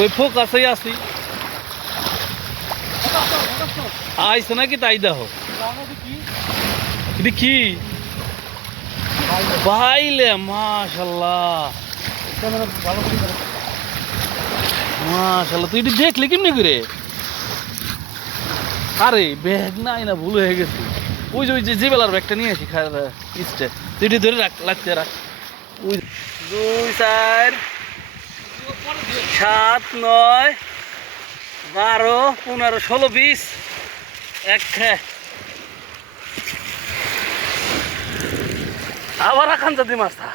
ওই ফোকাসেই আছি আইসে নাকি তাই দেখো কি বাইলে মাশাল্লাহ মাশাল্লাহ তুই এটি দেখলি কেমনি করে আরে ব্যাগ নাই না ভুল হয়ে গেছে ওই যে বেলার ব্যাগটা নিয়ে আসি ইস্টে তুই এটি ধরে রাখ লাগতে রাখ ওই 2 4 7 9 12 15 16 20 এক আবার আকান যদি মাছ থা